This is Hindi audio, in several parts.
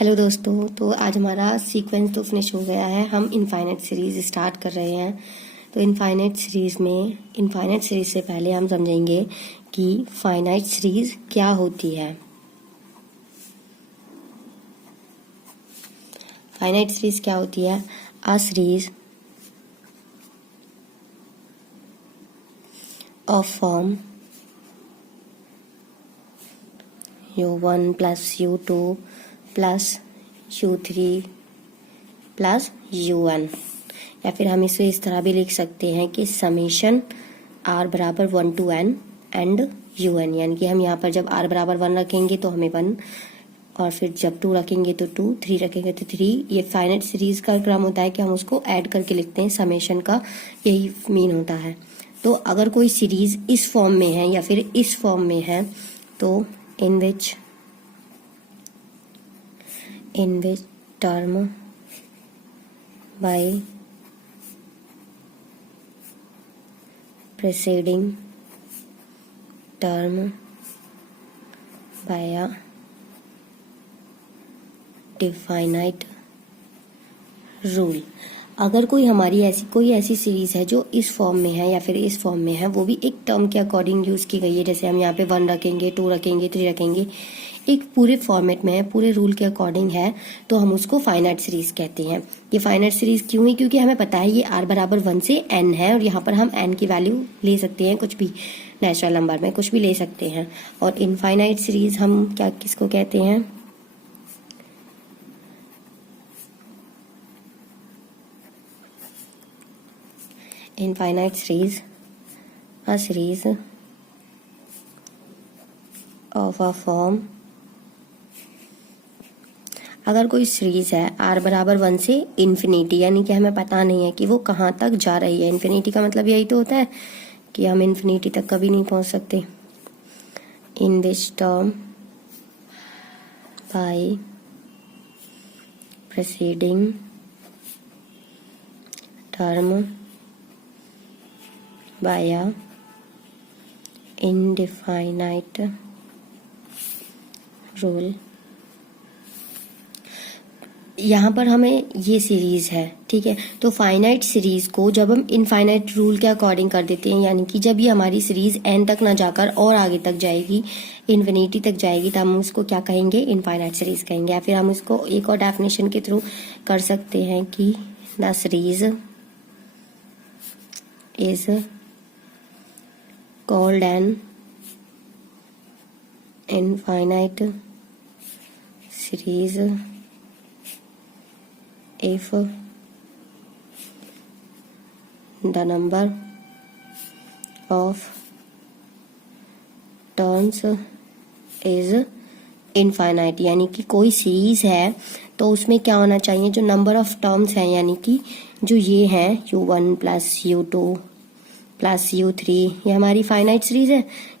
हेलो दोस्तों, तो आज हमारा सीक्वेंस तो फिनिश हो गया है। हम इनफाइनाइट सीरीज स्टार्ट कर रहे हैं। तो इनफाइनाइट सीरीज से पहले हम समझेंगे कि फाइनाइट सीरीज क्या होती है। फाइनाइट सीरीज क्या होती है? A series of form u1 plus u2 plus u3 plus u1, या फिर हम इसे इस तरह भी लिख सकते हैं कि समेशन r बराबर 1 to n एंड un, यानी कि हम यहाँ पर जब r बराबर 1 रखेंगे तो हमें 1, और फिर जब 2 रखेंगे तो 2, 3 रखेंगे तो 3। ये फाइनाइट सीरीज का क्रम होता है कि हम उसको ऐड करके लिखते हैं, समेशन का यही मीन होता है। तो अगर कोई सीरीज इस फॉर्म में है या फिर इस फॉर्म में है तो in which term by preceding term by a definite rule। अगर कोई ऐसी सीरीज है जो इस फॉर्म में है या फिर इस फॉर्म में है, वो भी एक टर्म के अकॉर्डिंग यूज की गई है। जैसे हम यहाँ पे 1 रखेंगे, 2 रखेंगे, 3 रखेंगे, एक पूरे फॉर्मेट में है, पूरे रूल के अकॉर्डिंग है, तो हम उसको फाइनाइट सीरीज कहते हैं। ये फाइनाइट सीरीज क्यों है? क्योंकि हमें पता है ये r बराबर 1 से n है, और यहाँ पर हम n की वैल्यू ले सकते हैं, कुछ भी नेचुरल नंबर में कुछ भी ले सकते हैं। और इनफाइनाइट सीरीज हम किसको कहते हैं? Infinite series a series of a form। अगर कोई सीरीज है r बराबर 1 से इन्फिनिटी, यानी कि हमें पता नहीं है कि वो कहाँ तक जा रही है। इन्फिनिटी का मतलब यही तो होता है कि हम इन्फिनिटी तक कभी नहीं पहुंच सकते। In which term by preceding term by a indefinite rule. यहाँ पर हमें ये सीरीज है, ठीक है। तो फाइनाइट सीरीज को जब हम इनफाइनाइट रूल के अकॉर्डिंग कर देते हैं, यानी कि जब ये हमारी सीरीज एन तक ना जाकर और आगे तक जाएगी, इन्फिनिटी तक जाएगी, तो हम उसको क्या कहेंगे? इनफाइनाइट सीरीज कहेंगे। या फिर हम उसको एक और डेफिनेशन के थ्रू कर सकते हैं कि the series is called an infinite series if the number of terms is infinite। यानी कि कोई सीरीज है तो उसमें क्या होना चाहिए? जो नंबर ऑफ टर्म्स हैं, यानी कि जो ये हैं u1 plus u2 plus u3, ये हमारी फाइनाइट सीरीज है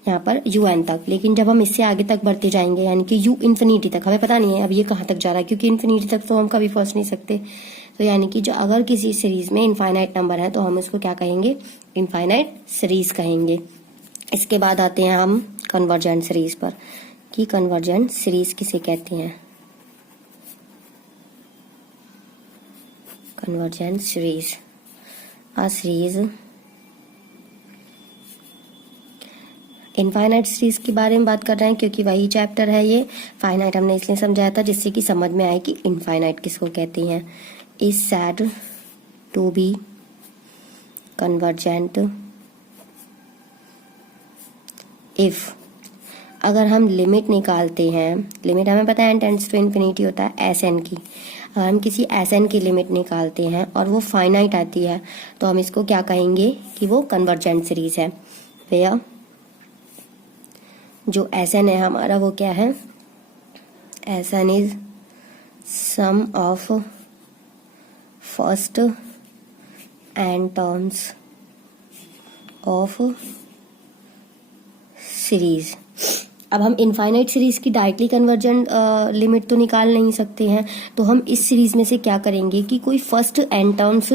यहाँ पर un तक। लेकिन जब हम इससे आगे तक बढ़ते जाएंगे, यानी कि u इन्फिनिटी तक, हमें पता नहीं है अब ये कहाँ तक जा रहा है, क्योंकि इन्फिनिटी तक तो हम कभी पहुंच नहीं सकते। तो यानी कि जो अगर किसी सीरीज में इनफाइनाइट नंबर है तो हम उसको क्या कहेंगे? इनफाइनाइट सीरीज कहेंगे। इसके बाद आते हैं हम कन्वर्जेंट सीरीज पर, कि कन्वर्जेंट सीरीज किसे कहते हैं? Convergent series a series infinite series के बारे में बात कर रहे हैं, क्योंकि वही चैप्टर है ये। फाइनाइट हमने इसलिए समझाया था जिससे कि समझ में आए कि इनफाइनाइट किसको कहते हैं। Is said to be convergent if, अगर हम लिमिट निकालते हैं, लिमिट हमें पता है n टेंड्स टू इन्फिनिटी होता है Sn की। अगर हम किसी Sn की लिमिट निकालते हैं और वो फाइनाइट आती है तो हम इसको क्या कहेंगे? कि वो कन्वर्जेंट सीरीज है। भैया जो Sn है हमारा वो क्या है? Sn is sum of first N terms of series. अब हम इनफाइनाइट सीरीज की डायरेक्टली कन्वर्जेंट लिमिट तो निकाल नहीं सकते हैं, तो हम इस सीरीज में से क्या करेंगे कि कोई फर्स्ट एन टर्म्स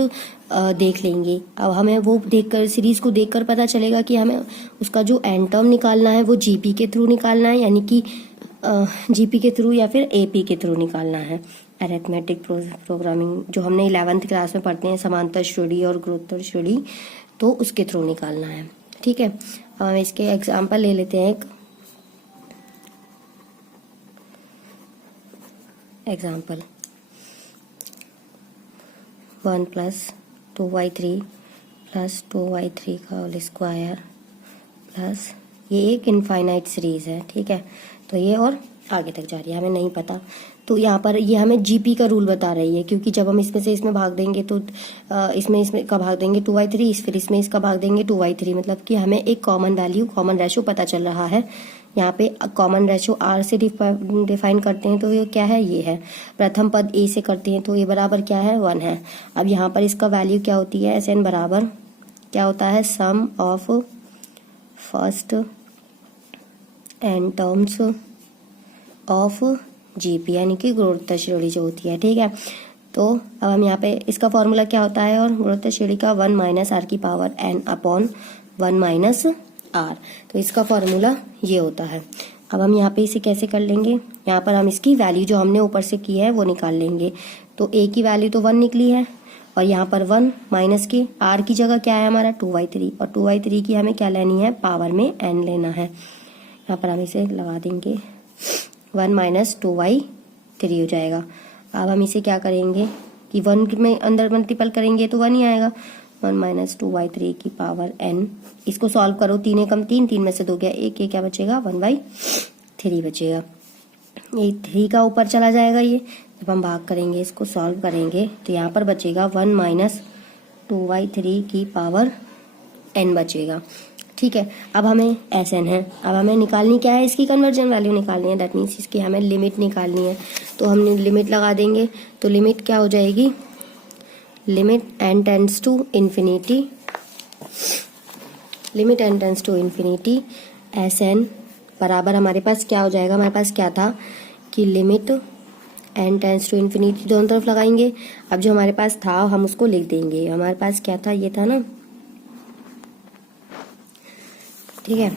देख लेंगे। अब हमें वो देखकर, सीरीज को देखकर पता चलेगा कि हमें उसका जो एन टर्म निकालना है वो जीपी के थ्रू निकालना है, यानी कि जीपी के थ्रू या फिर एपी के थ्रू निकालना है। अरिथमेटिक प्रोग्रामिंग जो हमने 11th क्लास में पढ़ते हैं, समांतर श्रेणी और गुणोत्तर श्रेणी, तो उसके थ्रू निकालना है। ठीक है, अब हम इसके एग्जाम्पल ले लेते हैं। एक एग्जाम्पल 1 + 2y3 + 2y3 का होल स्क्वायर प्लस, ये एक इनफाइनाइट सीरीज है। ठीक है, तो ये और आगे तक जा रही है, हमें नहीं पता। तो यहाँ पर ये हमें जीपी का रूल बता रही है, क्योंकि जब हम इसमें से इसमें भाग देंगे तो इसमें का भाग देंगे 2y3, फिर इसमें इसका भाग देंगे 2y3, मतलब कि हमें एक कॉमन वैल्यू, कॉमन रेशो पता चल रहा है। यहाँ पे कॉमन रेशो आर से डिफाइन करते हैं, तो ये क्या है, ये है। प्रथम पद ए से करते हैं, तो ये बराबर क्या है, 1 है। अब यहाँ पर इसका वैल्यू क्या होती है, एस एन बराबर क्या होता है, sum of first N terms of GP, यानी कि गुणोत्तर श्रेणी जो होती है। ठीक है, तो अब हम यहाँ पे इसका फॉर्मूला क्या होता है, और गुणोत्तर श्रेणी का 1 - r की पावर n अपॉन 1 - r, तो इसका फॉर्मूला ये होता है। अब हम यहाँ पे इसे कैसे कर लेंगे, यहाँ पर हम इसकी वैल्यू जो हमने ऊपर से की है वो निकाल लेंगे। तो a की वैल्यू तो 1 निकली है, और यहाँ पर 1 माइनस के r की जगह क्या है हमारा 2y3, और 2y3 की हमें क्या लेनी है, पावर में n लेना है। यहाँ पर हम इसे लगा देंगे, 1 - 2y3 हो जाएगा। अब हम इसे क्या करेंगे कि 1 में अंदर मल्टीपल करेंगे तो 1 ही आएगा। 1 - 2y3 की पावर n, इसको सॉल्व करो, 3 एकम 3, 3 में से 2 गया 1, ये क्या बचेगा, 1/3 बचेगा। ये 3 का ऊपर चला जाएगा, ये जब हम भाग करेंगे, इसको सॉल्व करेंगे तो यहाँ पर बचेगा 1 - 2y3 की पावर n बचेगा। ठीक है, अब हमें Sn है, अब हमें निकालनी क्या है, इसकी कन्वर्जन वैल्यू निकालनी है, दैट मीन्स इसकी हमें लिमिट निकालनी है। तो हम लिमिट लगा देंगे, तो लिमिट क्या हो जाएगी, limit n tends to infinity, limit n tends to infinity Sn बराबर हमारे पास क्या हो जाएगा, हमारे पास क्या था कि limit n tends to infinity दोनों तरफ लगाएंगे। अब जो हमारे पास था हम उसको लिख देंगे, हमारे पास क्या था, ये था ना। ठीक है,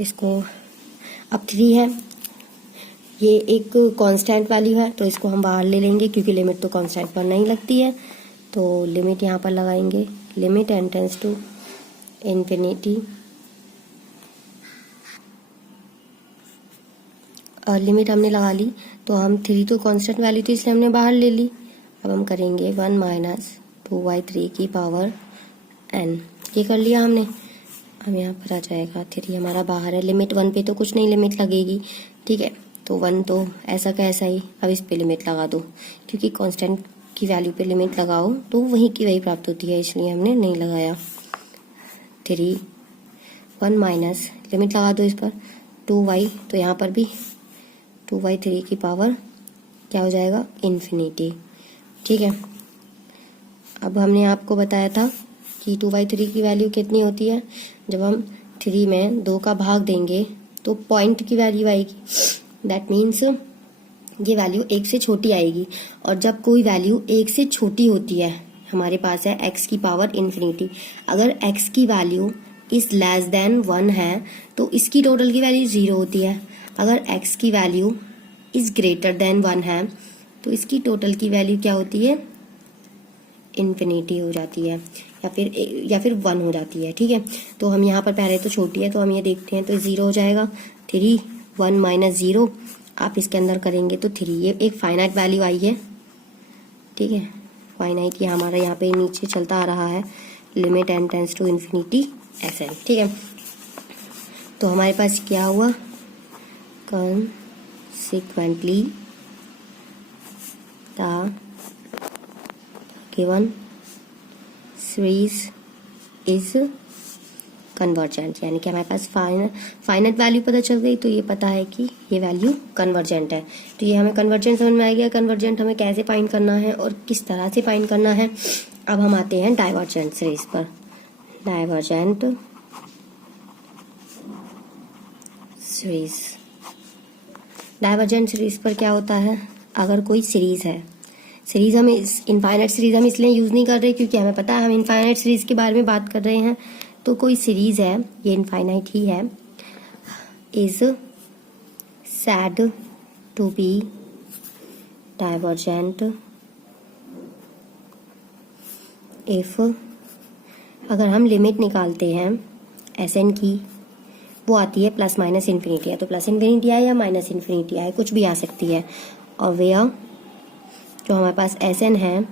इसको अब 3 है, ये एक कांस्टेंट वैल्यू है, तो इसको हम बाहर ले लेंगे, क्योंकि लिमिट तो कांस्टेंट पर नहीं लगती है। तो लिमिट यहाँ पर लगाएंगे, limit n tends to infinity, और लिमिट हमने लगा ली, तो हम 3 तो कांस्टेंट वैल्यू थी इसलिए हमने बाहर ले ली। अब हम करेंगे 1 - 2y3 की पावर n, ये कर लिया हमने। अब यहाँ पर आ जाएगा 3 हमारा बाहर है, लिमिट 1 पे तो कुछ नहीं लिमिट लगेगी। ठीक है, तो 1 तो ऐसा का ऐसा ही, अब इस पे लिमिट लगा दो, क्योंकि कांस्टेंट की वैल्यू पे लिमिट लगाओ तो वही की वही प्राप्त होती है, इसलिए हमने नहीं लगाया। 3 1 माइनस लिमिट लगा दो इस पर 2y, तो यहाँ पर भी 2y3 की पावर क्या हो जाएगा, इन्फिनिटी। ठीक है, अब हमने आपको बताया था कि 2/3 की वैल्यू कितनी होती है, जब हम 3 में 2 का भाग देंगे तो पॉइंट की वैल्यू आएगी, दैट मीन्स ये वैल्यू 1 से छोटी आएगी। और जब कोई वैल्यू 1 से छोटी होती है, हमारे पास है x की पावर इन्फिनिटी, अगर x की वैल्यू इज लेस देन 1 है तो इसकी टोटल की वैल्यू 0 होती है। अगर x की वैल्यू इज ग्रेटर देन 1 है तो इसकी टोटल की वैल्यू क्या होती है, इन्फिनिटी हो जाती है, या फिर 1 हो जाती है। ठीक है, तो हम यहाँ पर पहले तो छोटी है तो हम ये देखते हैं, तो 0 हो जाएगा। 3 1 माइनस 0 आप इसके अंदर करेंगे तो 3, ये एक फाइनाइट वैल्यू आई है। ठीक है, फाइनाइट ये हमारा यहाँ पे नीचे चलता आ रहा है, limit n tends to infinity Sn। ठीक है, तो हमारे पास क्या हुआ, consequently the given series is convergent, यानी कि हमारे पास फाइनाइट वैल्यू पता चल गई, तो ये पता है कि ये वैल्यू कन्वर्जेंट है। तो ये हमें कन्वर्जेंट समझ में आ गया, कन्वर्जेंट हमें कैसे फाइंड करना है और किस तरह से फाइंड करना है। अब हम आते हैं डाइवर्जेंट सीरीज पर। डाइवर्जेंट सीरीज, डाइवर्जेंट सीरीज पर क्या होता है, अगर कोई सीरीज है, सीरीज हम इनफाइनाइट सीरीज हम इसलिए यूज नहीं कर रहे क्योंकि हमें पता है हम इनफाइनाइट सीरीज के बारे में बात कर रहे हैं। तो कोई सीरीज है, ये इनफाइनाइट ही है, is said to be divergent if, अगर हम लिमिट निकालते हैं Sn की, वो आती है प्लस माइनस इन्फिनिटी है, तो प्लस इन्फिनिटी आए या माइनस इन्फिनिटी आए, कुछ भी आ सकती है। और वेयर जो हमारे पास Sn है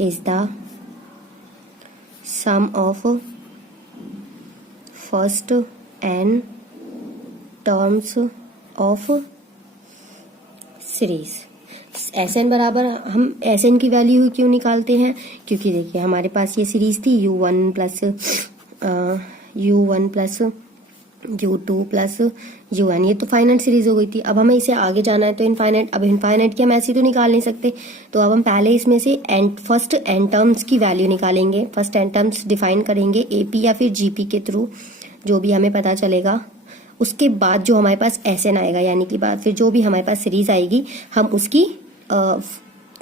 is the sum of first n terms of series. Sn बराबर, हम Sn की वैल्यू क्यों निकालते हैं, क्योंकि देखिए हमारे पास ये सीरीज थी u1 plus u2 plus un, ये तो फाइनाइट सीरीज हो गई थी। अब हमें इसे आगे जाना है तो इनफाइनाइट, अब इनफाइनाइट की हम ऐसे तो निकाल नहीं सकते, तो अब हम पहले इसमें से फर्स्ट एन टर्म्स की वैल्यू निकालेंगे, फर्स्ट एन टर्म्स डिफाइन करेंगे AP या फिर GP के थ्रू, जो भी हमें पता चलेगा। उसके बाद जो हमारे पास Sn आएगा, यानी कि बाद फिर जो भी हमारे पास सीरीज आएगी हम उसकी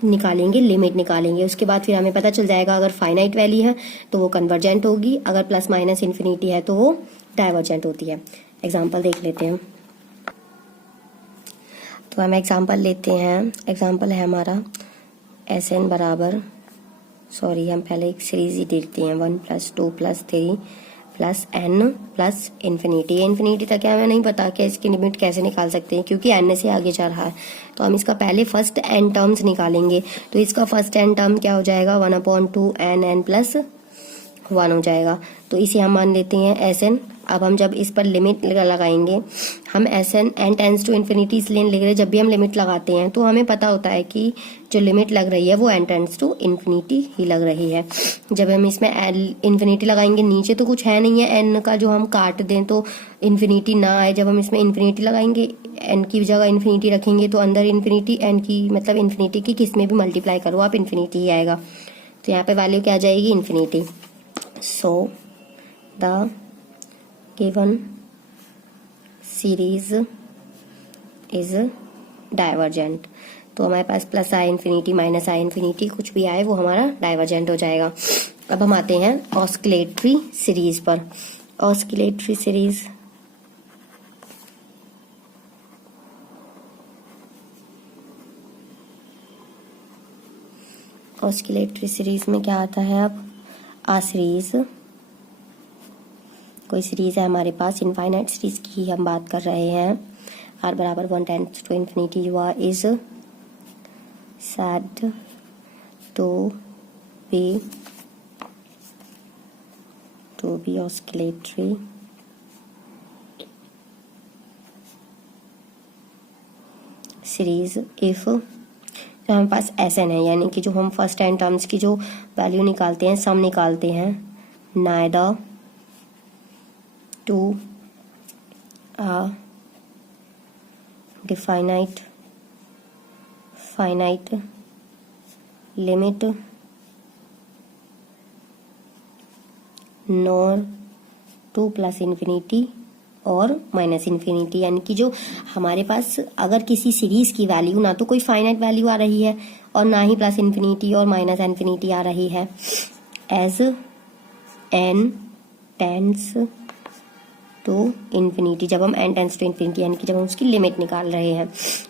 निकालेंगे, लिमिट निकालेंगे। उसके बाद फिर हमें पता चल जाएगा अगर फाइनाइट वैल्यू है तो वो कन्वर्जेंट होगी, अगर प्लस माइनस इन्फिनिटी है तो वो डाइवर्जेंट होती है। एग्जाम्पल देख लेते हैं। तो हम एग्जाम्पल लेते हैं, एग्जाम्पल है हमारा Sn बराबर, सॉरी हम पहले एक सीरीज ही देखते हैं, 1 + 2 + 3 plus n plus infinity. Infinity तक हमें नहीं पता कि इसकी लिमिट कैसे निकाल सकते हैं, क्योंकि n से आगे जा रहा है, तो हम इसका पहले फर्स्ट n टर्म्स निकालेंगे। तो इसका फर्स्ट n टर्म क्या हो जाएगा, 1/2 n + 1 हो जाएगा। तो इसे हम मान लेते हैं Sn। अब हम जब इस पर लिमिट लगाएंगे, हम Sn n tends to infinity इसलिए लिख रहे हैं, जब भी हम लिमिट लगाते हैं तो हमें पता होता है कि जो लिमिट लग रही है वो n टेंस टू इन्फिनिटी ही लग रही है। जब हम इसमें इन्फिनिटी लगाएंगे, नीचे तो कुछ है नहीं है n का जो हम काट दें तो इन्फिनिटी ना आए, जब हम इसमें इन्फिनिटी लगाएंगे, n की जगह इन्फिनिटी रखेंगे तो अंदर इन्फिनिटी, n की मतलब इन्फिनिटी की किस में भी मल्टीप्लाई करो आप, इन्फिनिटी ही आएगा। तो यहाँ पे वैल्यू क्या आ जाएगी, infinity. So the given series is divergent। तो हमारे पास प्लस आई इन्फिनिटी माइनस आई इन्फिनिटी कुछ भी आए वो हमारा डाइवर्जेंट हो जाएगा। अब हम आते हैं ऑस्किलेटरी सीरीज पर। ऑस्किलेटरी सीरीज में क्या आता है, अब आ सीरीज, कोई सीरीज है हमारे पास, इनफाइनाइट सीरीज की हम बात कर रहे हैं, r बराबर 1 tends to infinity u is said to be oscillatory series if, तो हमारे पास Sn है, यानी कि जो हम फर्स्ट n टर्म्स की जो वैल्यू निकालते हैं, सम निकालते हैं, neither to a finite limit nor to plus infinity और माइनस इन्फिनिटी, यानी कि जो हमारे पास अगर किसी सीरीज की वैल्यू ना तो कोई फाइनाइट वैल्यू आ रही है और ना ही प्लस इन्फिनिटी और माइनस इन्फिनिटी आ रही है, as n tends to infinity, जब हम n टेंस टू इन्फिनिटी यानी कि जब हम उसकी लिमिट निकाल रहे हैं,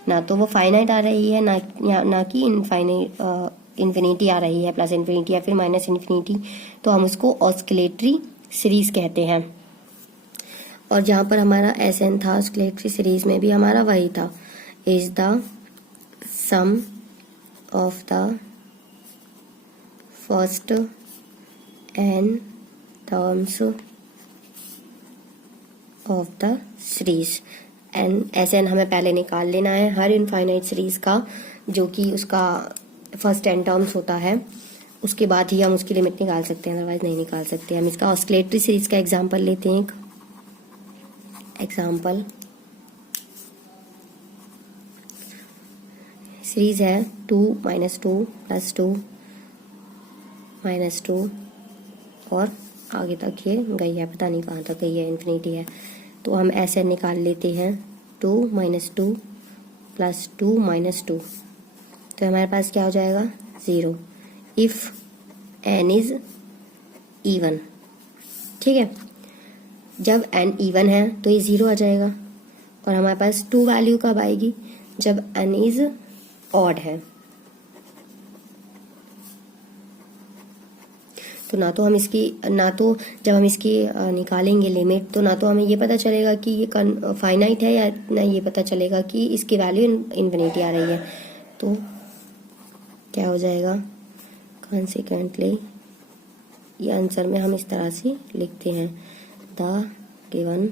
ना तो वो फाइनाइट आ रही है ना कि इन्फिनिटी आ रही है, प्लस इन्फिनिटी या फिर माइनस इन्फिनिटी, तो हम उसको ऑस्किलेटरी सीरीज कहते हैं। और जहाँ पर हमारा Sn था ऑस्किलेटरी सीरीज में भी हमारा वही था, is the sum of the first n terms of the series. Sn हमें पहले निकाल लेना है हर इनफाइनाइट सीरीज का, जो कि उसका फर्स्ट n टर्म्स होता है, उसके बाद ही हम उसकी लिमिट निकाल सकते हैं, अदरवाइज नहीं निकाल सकते। हम इसका ऑस्किलेटरी सीरीज का एग्जांपल लेते हैं। एक एग्जांपल सीरीज है 2 - 2 + 2 - 2 और आगे तक ये गई है, पता नहीं कहाँ तक गई है, इन्फिनिटी है। तो हम ऐसे निकाल लेते हैं 2 - 2 + 2 - 2, तो हमारे पास क्या हो जाएगा 0 इफ n इज इवन। ठीक है, जब n इवन है तो ये 0 आ जाएगा, और हमारे पास 2 वैल्यू कब आएगी, जब n इज ऑड है। तो ना तो जब हम इसकी निकालेंगे लिमिट, तो ना तो हमें ये पता चलेगा कि ये फाइनाइट है, या ना ये पता चलेगा कि इसकी वैल्यू इन्फिनिटी आ रही है। तो क्या हो जाएगा, कॉन्सिक्वेंटली ये आंसर में हम इस तरह से लिखते हैं, the given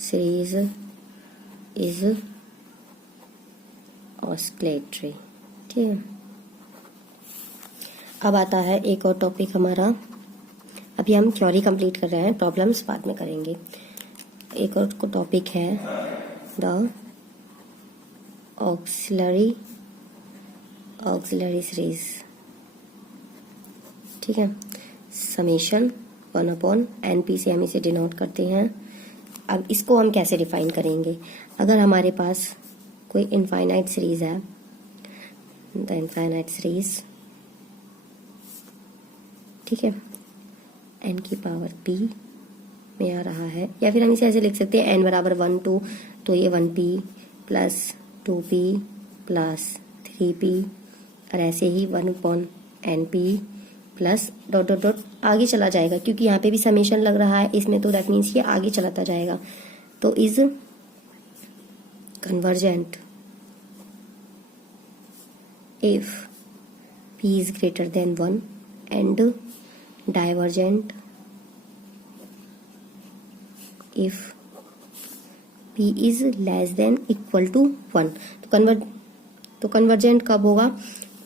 series is oscillatory. ठीक है, अब आता है एक और टॉपिक हमारा। अभी हम थ्योरी कंप्लीट कर रहे हैं, प्रॉब्लम्स बाद में करेंगे। एक और टॉपिक है द ऑक्सिलरी सीरीज। ठीक है, समेशन 1/NP से हम इसे डिनोट करते हैं। अब इसको हम कैसे डिफाइन करेंगे, अगर हमारे पास कोई इनफाइनाइट सीरीज है, द इनफाइनाइट सीरीज, ठीक है, n की पावर p में आ रहा है, या फिर हम इसे ऐसे लिख सकते हैं n बराबर 1 2, तो ये 1p plus 2p plus 3p, और ऐसे ही 1/NP plus dot dot dot आगे चला जाएगा, क्योंकि यहाँ पे भी समेशन लग रहा है इसमें, तो दैट मीन्स ये आगे चलाता जाएगा। तो is convergent if p is greater than 1 and divergent if p is less than equal to 1। तो कन्वर्जेंट कब होगा,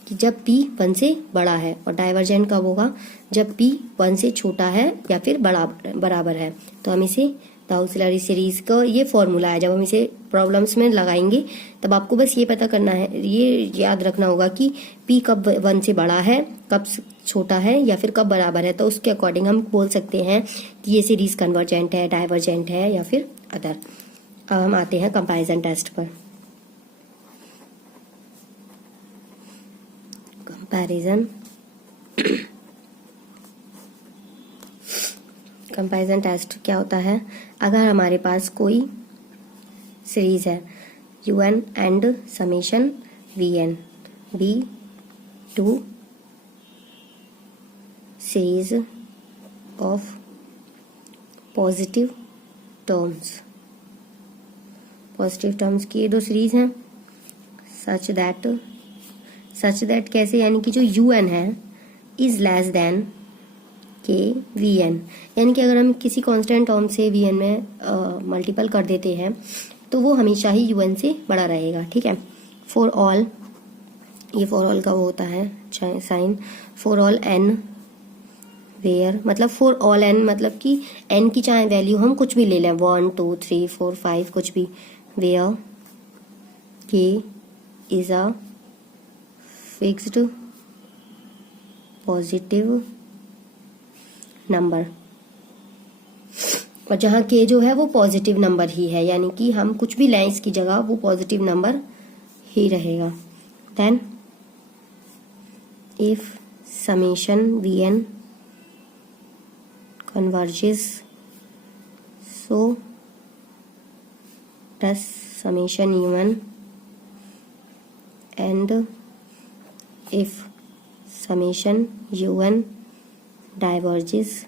कि जब p 1 से बड़ा है, और डाइवर्जेंट कब होगा, जब p 1 से छोटा है या फिर बराबर है। तो हम इसे द ऑक्सिलरी सीरीज का ये फॉर्मूला है, जब हम इसे प्रॉब्लम्स में लगाएंगे तब आपको बस ये पता करना है, ये याद रखना होगा कि p कब 1 से बड़ा है, कब छोटा है, या फिर कब बराबर है। तो उसके अकॉर्डिंग हम बोल सकते हैं कि ये सीरीज कन्वर्जेंट है, डाइवर्जेंट है, या फिर अदर। अब हम आते हैं कंपैरिजन टेस्ट पर। कंपैरिजन टेस्ट क्या होता है, अगर हमारे पास कोई सीरीज है un and summation vn be 2 series of positive terms की ये 2 सीरीज हैं, सच दैट कैसे, यानी कि जो un है इज लेस देन के vn, यानी कि अगर हम किसी कांस्टेंट टर्म से vn में मल्टीपल कर देते हैं तो वो हमेशा ही un से बड़ा रहेगा। ठीक है, फॉर ऑल, ये फॉर ऑल का वो होता है sign, for all n where, मतलब फॉर ऑल n मतलब कि n की चाहे वैल्यू हम कुछ भी ले लें, 1 2 3 4 5 कुछ भी, where k is a fixed positive number, और जहाँ k जो है वो पॉजिटिव नंबर ही है, यानी कि हम कुछ भी लें इसकी जगह वो पॉजिटिव नंबर ही रहेगा। Then if summation vn converges so does summation un, and if summation un diverges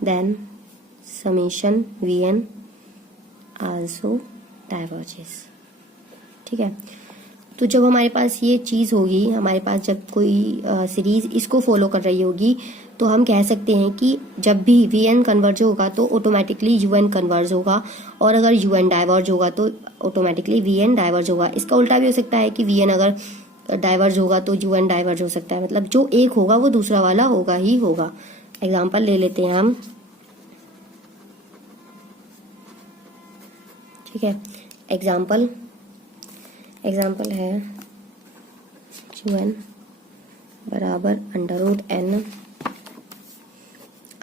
then summation vn also diverges। ठीक है, तो जब हमारे पास ये चीज़ होगी, हमारे पास जब कोई सीरीज इसको फॉलो कर रही होगी, तो हम कह सकते हैं कि जब भी vn कन्वर्ज होगा तो ऑटोमेटिकली un कन्वर्ज होगा, और अगर un डाइवर्ज होगा तो ऑटोमेटिकली vn डाइवर्ज होगा। इसका उल्टा भी हो सकता है कि vn अगर डाइवर्ज होगा तो un डाइवर्ज हो सकता है, मतलब जो एक होगा वो दूसरा वाला होगा ही होगा। एग्जाम्पल ले लेते हैं हम, ठीक है, एग्जाम्पल है un बराबर √n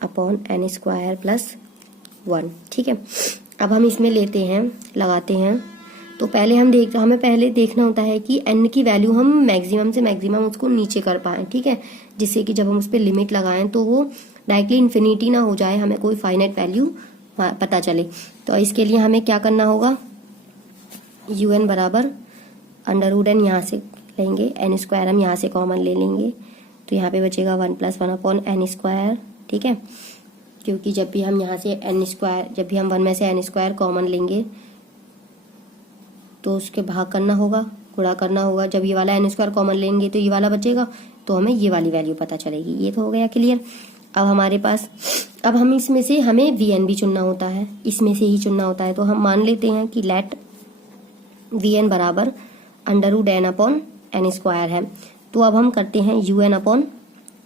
upon n square plus 1। ठीक है, अब हम इसमें लेते हैं, लगाते हैं, तो हमें पहले देखना होता है कि n की वैल्यू हम मैक्सिमम से मैक्सिमम उसको नीचे कर पाएं। ठीक है, जिससे कि जब हम उस पर लिमिट लगाएं तो वो डायरेक्टली इन्फिनिटी ना हो जाए, हमें कोई फाइनाइट वैल्यू पता चले। तो इसके लिए हमें क्या करना होगा, un बराबर अंडर रूट एन यहाँ से लेंगे, एन स्क्वायर हम यहाँ से कॉमन ले लेंगे, तो यहाँ पे बचेगा 1 + 1 अपॉन एन स्क्वायर। ठीक है, क्योंकि जब भी हम यहाँ से एन स्क्वायर, जब भी हम 1 में से एन स्क्वायर कॉमन लेंगे तो उसके भाग करना होगा, गुणा करना होगा। जब ये वाला एन स्क्वायर कॉमन लेंगे तो ये वाला बचेगा, तो हमें ये वाली वैल्यू पता चलेगी। ये तो हो गया क्लियर। अब हमारे पास, अब हम इसमें से हमें वी एन भी चुनना होता है, इसमें से ही चुनना होता है। तो हम मान लेते हैं कि लेट वी एन बराबर under root n upon N square है। तो अब हम करते हैं you N upon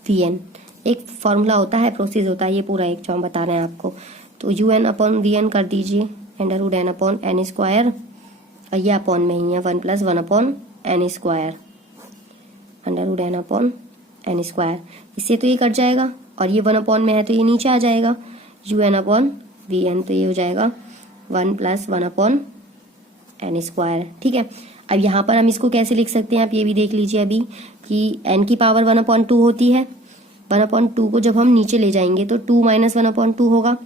we n. एक फॉर्मूला होता है, प्रोसेस होता है, ये पूरा एक जो हम बता रहे हैं आपको। तो u N upon we n कर दीजिए under root n upon N square, और ये अपॉन में ही है 1 + 1 upon N square under root n upon N square. इससे तो ये कट जाएगा, और ये 1 अपॉन में है तो ये नीचे आ जाएगा, u N upon we n, तो ये हो जाएगा 1 + 1 अपॉन एन स्क्वायर। ठीक है, अब यहाँ पर हम इसको कैसे लिख सकते हैं, आप ये भी देख लीजिए अभी कि एन की पावर 1/2 होती है। 1/2 को जब हम नीचे ले जाएंगे तो 2 - 1/2 होगा,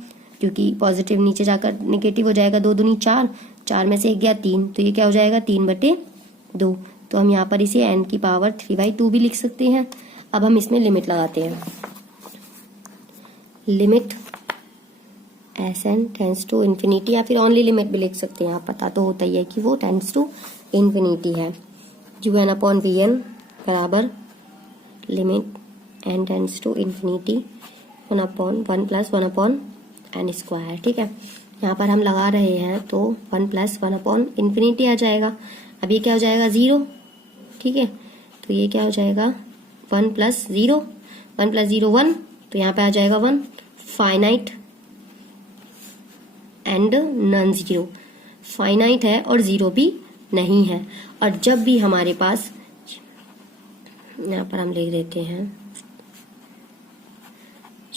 क्योंकि पॉजिटिव नीचे जाकर निगेटिव हो जाएगा। 2 दूनी 4, 4 में से 1 गया 3, तो ये क्या हो जाएगा 3/2। तो हम यहाँ पर इसे एन की पावर 3/2 भी लिख सकते हैं। अब हम इसमें लिमिट लगाते हैं, limit s n tends to infinity, या फिर ओनली लिमिट भी लिख सकते हैं आप, पता तो होता ही है कि वो टेंस टू इन्फिनिटी है। U N upon V N बराबर limit N tends to infinity 1 + 1 upon N square. ठीक है, यहाँ पर हम लगा रहे हैं तो 1 + 1 अपॉन इन्फिनिटी आ जाएगा। अब ये क्या हो जाएगा 0। ठीक है, तो ये क्या हो जाएगा 1 + 0, 1 + 0 1, तो यहाँ पे आ जाएगा 1। Finite and non zero, finite है और जीरो भी नहीं है। और जब भी हमारे पास, यहाँ पर हम लिख देते हैं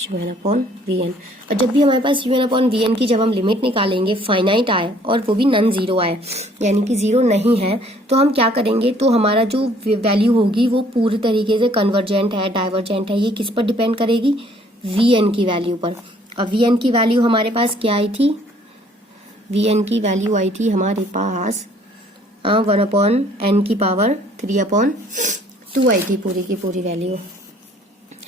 you N upon we N, और जब भी हमारे पास you N upon V N की जब हम लिमिट निकालेंगे, फाइनाइट आए और वो भी नॉन जीरो आए, यानी कि जीरो नहीं है, तो हम क्या करेंगे, तो हमारा जो वैल्यू होगी वो पूरी तरीके से कन्वर्जेंट है, डाइवर्जेंट है, ये किस पर डिपेंड करेगी, वी एन की वैल्यू पर। और वी एन की वैल्यू हमारे पास क्या आई थी, वी एन की वैल्यू आई थी हमारे पास 1/n की पावर 3/2 आई थी, पूरी की पूरी वैल्यू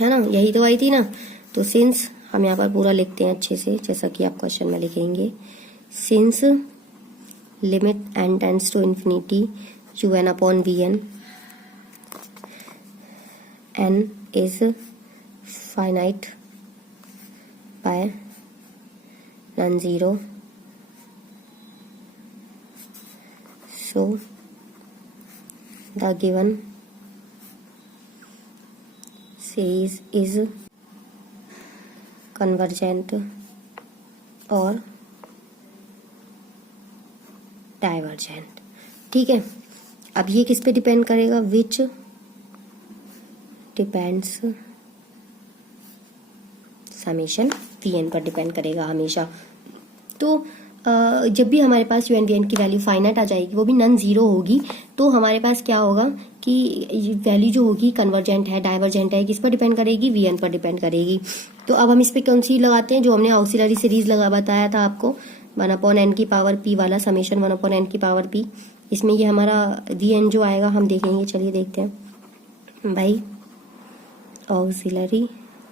है ना, यही तो आई थी ना। तो सिंस हम यहाँ पर पूरा लिखते हैं अच्छे से, जैसा कि आप क्वेश्चन में लिखेंगे, since limit n tends to infinity u N upon we n, n is finite by non zero, so the given series is convergent और डाइवर्जेंट। ठीक है, अब ये किस पे डिपेंड करेगा, which depends summation v n पर डिपेंड करेगा हमेशा। तो जब भी हमारे पास यू एन वी एन की वैल्यू फाइनाइट आ जाएगी, वो भी नॉन जीरो होगी, तो हमारे पास क्या होगा कि वैल्यू जो होगी कन्वर्जेंट है, डाइवर्जेंट है, किस पर डिपेंड करेगी, वी एन पर डिपेंड करेगी। तो अब हम इस पे कौन सी लगाते हैं, जो हमने ऑक्सिलरी सीरीज बताया था आपको, 1/n की पावर p वाला समेशन 1/n की पावर p। इसमें ये हमारा वी एन जो आएगा हम देखेंगे, चलिए देखते हैं भाई। ऑक्सिलरी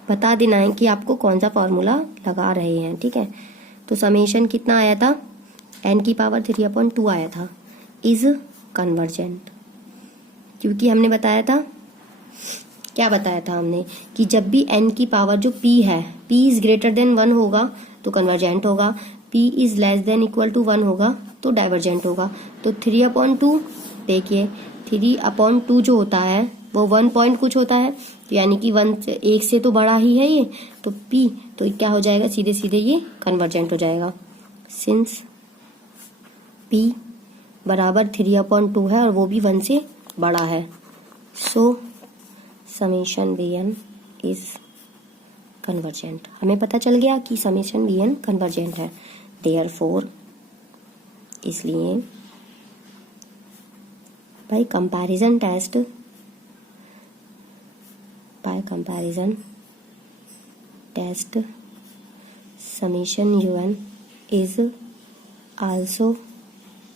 बता देना है कि आपको कौन सा फॉर्मूला लगा रहे हैं। ठीक है, तो समेशन कितना आया था, n की पावर 3/2 आया था, इज कन्वर्जेंट, क्योंकि हमने बताया था, क्या बताया था हमने, कि जब भी n की पावर जो p है, p इज ग्रेटर देन 1 होगा तो कन्वर्जेंट होगा, p is less than equal to 1 होगा तो डाइवर्जेंट होगा। तो 3/2 देखिए, 3/2 जो होता है वो 1 पॉइंट कुछ होता है, तो यानी कि 1 से तो बड़ा ही है ये, तो p तो क्या हो जाएगा, सीधे सीधे ये कन्वर्जेंट हो जाएगा, सिंस p बराबर 3/2 है और वो भी 1 से बड़ा है। So summation v n is convergent. हमें पता चल गया कि समेशन वी एन कन्वर्जेंट है, देयरफॉर इसलिए by comparison test, by comparison test summation un is also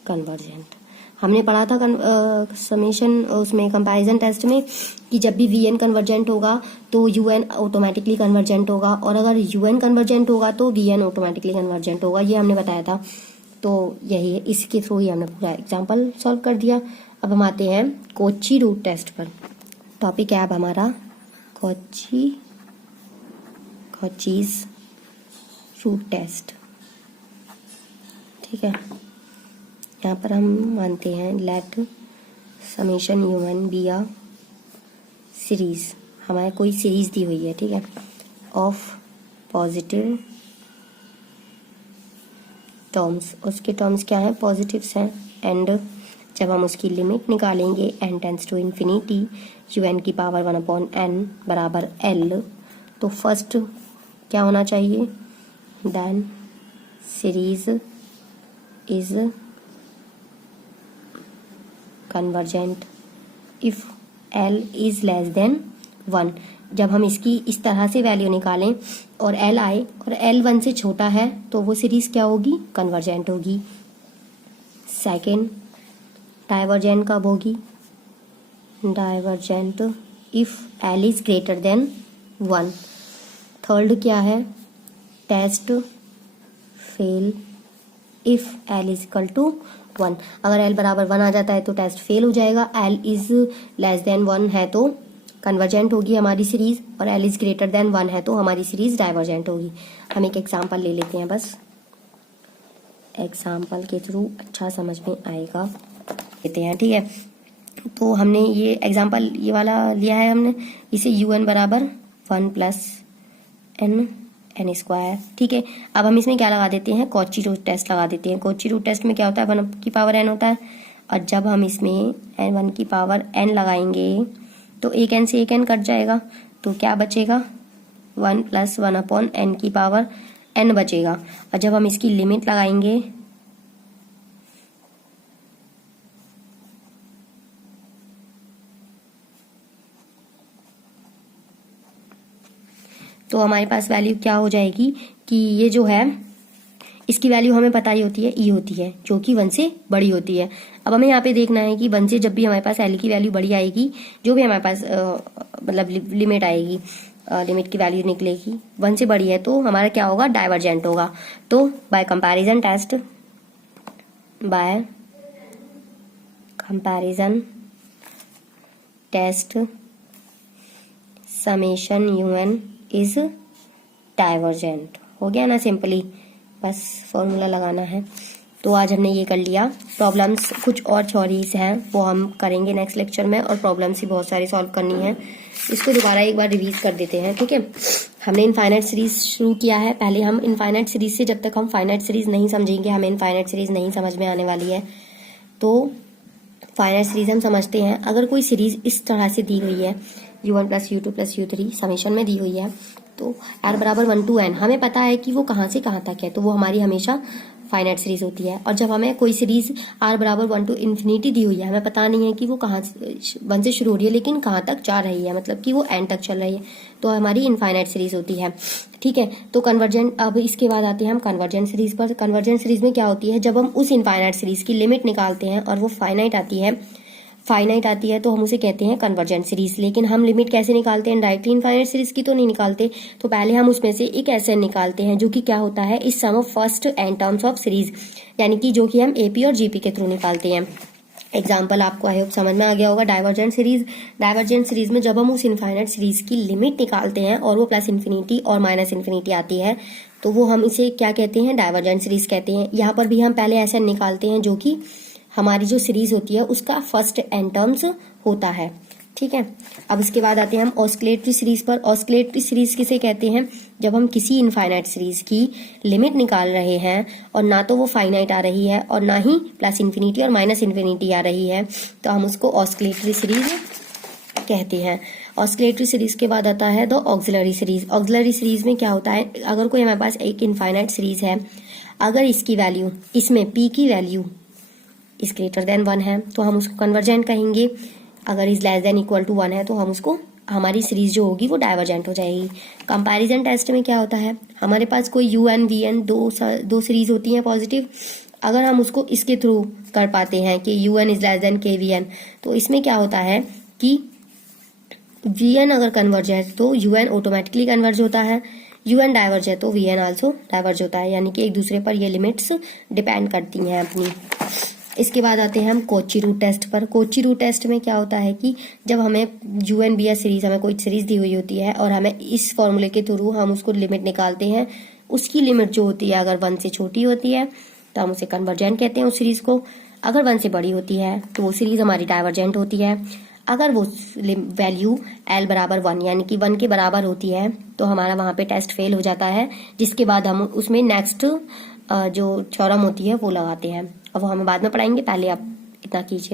convergent. हमने पढ़ा था समेशन उसमें कंपैरिजन टेस्ट में कि जब भी वी एन कन्वर्जेंट होगा तो यू एन ऑटोमेटिकली कन्वर्जेंट होगा, और अगर यू एन कन्वर्जेंट होगा तो वी एन ऑटोमेटिकली कन्वर्जेंट होगा, ये हमने बताया था। तो यही है, इसके थ्रू ही हमने पूरा एग्जाम्पल सॉल्व कर दिया। अब हम आते हैं कोची रूट टेस्ट पर। टॉपिक है अब हमारा कोचीज रूट टेस्ट। ठीक है, यहाँ पर हम मानते हैं let summation u n be a series. हमारे कोई सीरीज दी हुई है, ठीक है, ऑफ पॉजिटिव टर्म्स। उसके टर्म्स क्या हैं? पॉजिटिव्स हैं। एंड जब हम उसकी लिमिट निकालेंगे n tends to infinity un की पावर 1/n बराबर l, तो फर्स्ट क्या होना चाहिए? Then series is convergent if l is less than 1। जब हम इसकी इस तरह से वैल्यू निकालें और l आए और l 1 से छोटा है तो वो सीरीज क्या होगी? कन्वर्जेंट होगी। सेकेंड, डाइवर्जेंट कब होगी? Divergent if l is greater than 1। Third क्या है? Test fail if l is equal to 1। अगर l बराबर 1 आ जाता है तो टेस्ट फेल हो जाएगा। l इज लेस देन 1 है तो कन्वर्जेंट होगी हमारी सीरीज, और l इज ग्रेटर देन 1 है तो हमारी सीरीज डाइवर्जेंट होगी। हम एक एग्जांपल ले लेते हैं, बस एग्जांपल के थ्रू अच्छा समझ में आएगा। लेते हैं, ठीक है। तो हमने ये एग्जांपल ये वाला लिया है हमने, इसे un बराबर 1 प्लस n स्क्वायर, ठीक है। अब हम इसमें क्या लगा देते हैं? कॉची रूट टेस्ट लगा देते हैं। कॉची रूट टेस्ट में क्या होता है? 1 की पावर n होता है, और जब हम इसमें 1 की पावर n लगाएंगे तो एक n से एक n कट जाएगा, तो क्या बचेगा? 1 प्लस 1/n की पावर n बचेगा। और जब हम इसकी लिमिट लगाएंगे तो हमारे पास वैल्यू क्या हो जाएगी कि ये जो है इसकी वैल्यू हमें पता ही होती है, ई होती है, जो कि 1 से बड़ी होती है। अब हमें यहाँ पे देखना है कि 1 से जब भी हमारे पास एल की वैल्यू बड़ी आएगी, जो भी हमारे पास मतलब लिमिट आएगी, लिमिट की वैल्यू निकलेगी 1 से बड़ी है, तो हमारा क्या होगा? डाइवर्जेंट होगा। तो by comparison test summation un is divergent. हो गया ना, सिंपली बस फॉर्मूला लगाना है। तो आज हमने ये कर लिया। प्रॉब्लम्स कुछ और थ्योरीज हैं वो हम करेंगे नेक्स्ट लेक्चर में, और प्रॉब्लम्स ही बहुत सारी सॉल्व करनी है। इसको दोबारा एक बार रिवीज कर देते हैं, ठीक है। हमने इनफाइनाइट सीरीज शुरू किया है। पहले हम इनफाइनाइट सीरीज से, जब तक हम फाइनाइट सीरीज नहीं समझेंगे हमें इनफाइनाइट सीरीज नहीं समझ में आने वाली है। तो फाइनाइट सीरीज हम समझते हैं। अगर कोई सीरीज इस तरह से दी हुई है, u1 plus u2 plus u3 summation में दी हुई है, तो r बराबर 1 to n, हमें पता है कि वो कहाँ से कहाँ तक है, तो वो हमारी हमेशा फाइनाइट सीरीज होती है। और जब हमें कोई सीरीज r बराबर 1 to इन्फिनिटी दी हुई है, हमें पता नहीं है कि वो कहाँ 1 से शुरू हो रही है लेकिन कहाँ तक जा रही है, मतलब कि वो n तक चल रही है, तो हमारी इनफाइनाइट सीरीज होती है, ठीक है। तो कन्वर्जेंट, अब इसके बाद आते हैं हम कन्वर्जेंट सीरीज पर। कन्वर्जेंट सीरीज में क्या होती है? जब हम उस इनफाइनाइट सीरीज की लिमिट निकालते हैं और वो फाइनाइट आती है तो हम उसे कहते हैं कन्वर्जेंट सीरीज। लेकिन हम लिमिट कैसे निकालते हैं? डायरेक्टली इनफाइनाइट सीरीज की तो नहीं निकालते। तो पहले हम उसमें से एक एसएन निकालते हैं, जो कि क्या होता है? इस sum of first N terms of series, यानी कि जो कि हम एपी और जीपी के थ्रू निकालते हैं। एग्जाम्पल आपको आई होप समझ में आ गया होगा। डाइवर्जेंट सीरीज में जब हम उस इनफाइनाइट सीरीज की लिमिट निकालते हैं और वो प्लस इन्फिनिटी और माइनस इन्फिनिटी आती है, तो वो हम इसे क्या कहते हैं? डाइवर्जेंट सीरीज कहते हैं। यहाँ पर भी हम पहले एसएन निकालते हैं, जो कि हमारी जो सीरीज होती है उसका फर्स्ट एन टर्म्स होता है, ठीक है। अब इसके बाद आते हैं हम ऑस्किलेटरी सीरीज पर। ऑस्किलेटरी सीरीज किसे कहते हैं? जब हम किसी इनफाइनाइट सीरीज की लिमिट निकाल रहे हैं और ना तो वो फाइनाइट आ रही है और ना ही प्लस इन्फिनिटी और माइनस इन्फिनिटी आ रही है, तो हम उसको ऑस्किलेटरी सीरीज कहते हैं। ऑस्किलेटरी सीरीज के बाद आता है the auxiliary series. Auxiliary series में क्या होता है? अगर कोई हमारे पास एक इनफाइनाइट सीरीज है, अगर इसकी वैल्यू, इसमें पी की वैल्यू इज ग्रेटर देन 1 है तो हम उसको कन्वर्जेंट कहेंगे। अगर is less than equal to 1 है तो हम उसको हमारी सीरीज जो होगी वो डाइवर्जेंट हो जाएगी। कंपैरिजन टेस्ट में क्या होता है, हमारे पास कोई यू एन वी एन दो सीरीज होती हैं पॉजिटिव, अगर हम उसको इसके थ्रू कर पाते हैं कि u n is less than k v n, तो इसमें क्या होता है कि वी एन अगर कन्वर्ज है तो यू एन ऑटोमेटिकली कन्वर्ज होता है, यू एन डाइवर्ज है तो वी एन आल्सो डाइवर्ज होता है, यानी कि एक दूसरे पर ये लिमिट्स डिपेंड करती हैं अपनी। इसके बाद आते हैं हम कोची रूट टेस्ट पर। कोची रूट टेस्ट में क्या होता है कि जब हमें u n be as series, हमें कोई सीरीज दी हुई होती है और हमें इस फॉर्मूले के थ्रू हम उसको लिमिट निकालते हैं, उसकी लिमिट जो होती है अगर 1 से छोटी होती है तो हम उसे कन्वर्जेंट कहते हैं उस सीरीज को, अगर 1 से बड़ी होती है तो वो सीरीज हमारी डाइवर्जेंट होती है। अगर वो वैल्यू l बराबर 1 यानी कि 1 के बराबर होती है तो हमारा वहां पे टेस्ट फेल हो जाता है, जिसके बाद हम उसमें नेक्स्ट जो थ्योरम होती है वो लगाते हैं, और वो हमें बाद में पढ़ाएंगे, पहले आप इतना कीजिए।